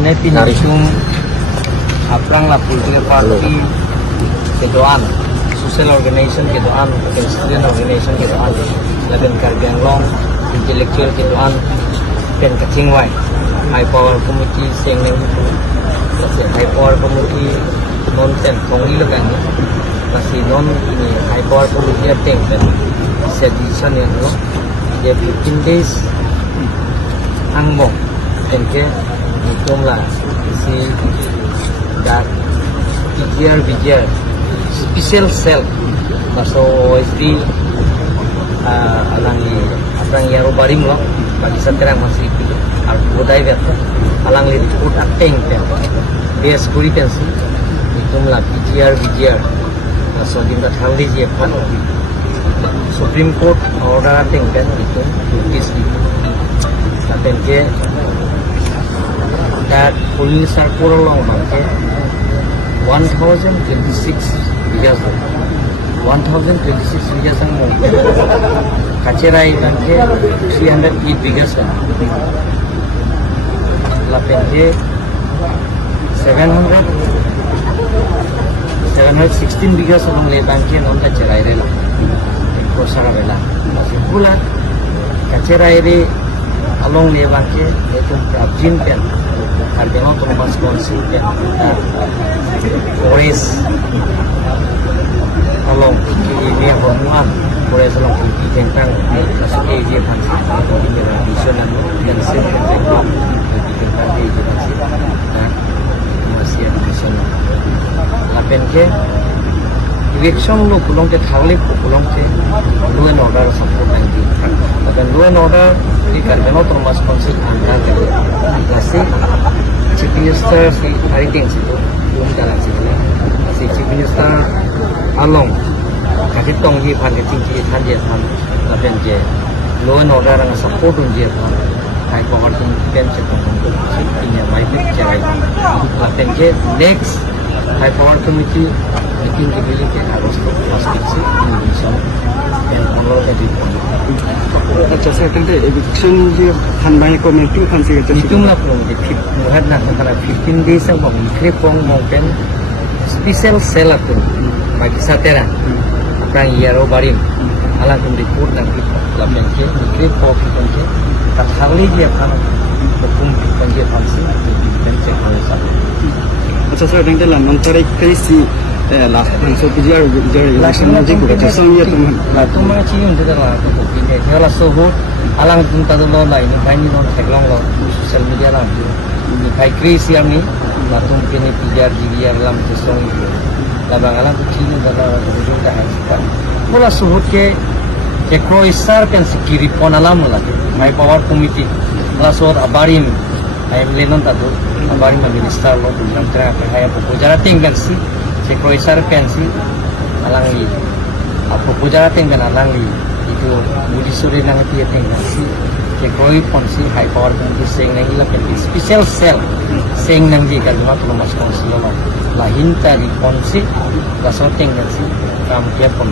Ane pinaritung aprang la political party kedoan, social organization kedoan, student organization kedoan, lagan Karbi Anglong, intellectual kedoan, pen Kachingwai, high power committee sengeng itu, high power committee non pen kongi lagan ni, masih non ini high power committee ateng pen sedition yang lo, dia 15 days angbong, pen ke hitung lah isi dak BGR special cell masuk OSD alang aprang yaro baring lo bagi santerang masih itu budai bet alang li report ateng pen dia security pensi hitung lah BGR masuk di dak hal je pan Supreme Court order ateng pen hitung notice tapi ke that police are poor along banke 1026 bigas 1026 bigas ang mo Kacherai banke 308 bigas lapin ke 716 bigas along le banke non Kacherai rela kosara rela masih pula Kacherai re along le banke itu Prabjin pen Karbiano Thomas Council pen Forest along ini hormuan Forest along ini tentang masuk area pansi ini tradisi dan seni tentang tentang area pansi dan masih tradisi lapen ke election lo pulang ke thawle pulang ke law and order support nanti dan law and order di Karbiano Thomas Council anda ke masih Chief Minister si Hariting situ belum jalan situ si Chief Minister along kasih tong di pan kecing di tan je tan lapen je law and order ang support je tan high power pen cetong untuk ini mai cerai lapen je next high power committee meeting ke bilik ke harus masuk si Indonesia dan honor ke di अच्छा से कहते हैं eviction जो हनबाई को meeting kan sih gitu itu lah belum di muhat nak antara 15 days ang mengikri pong mungkin special cell atun bagi satera aprang yaro barim alang kum report nang kita lapen ke mengikri pong ke tak hali dia kan hukum panjat pansi dan cek halasa अच्छा से कहते हैं मंत्री कैसी last so BGR election nanti juga jasong ya teman tu mana cium tu dah tu kopi ni kalau sohut alang tu tadu lo lain ni kain ni lo teklong lo social media lah ni kai kris yang ni tu kini BGR dalam jasong itu labang alang tu cium dah tu dah kan mula sohut ke kroisar kan sekiri pon alam lah mai power committee mula sohut abarim ayam lenon tadu abarim minister lo tu dalam cara ayam pupujara tinggal si Kroisar pensi alangi apa pujara tinggal alangi itu budi suri nang tiya tinggal si Kroi ponsi high power pensi seng nang ila pensi special cell seng nang di Karbiano Thomas Council la hinta di ponsi la so tinggal si kam dia pon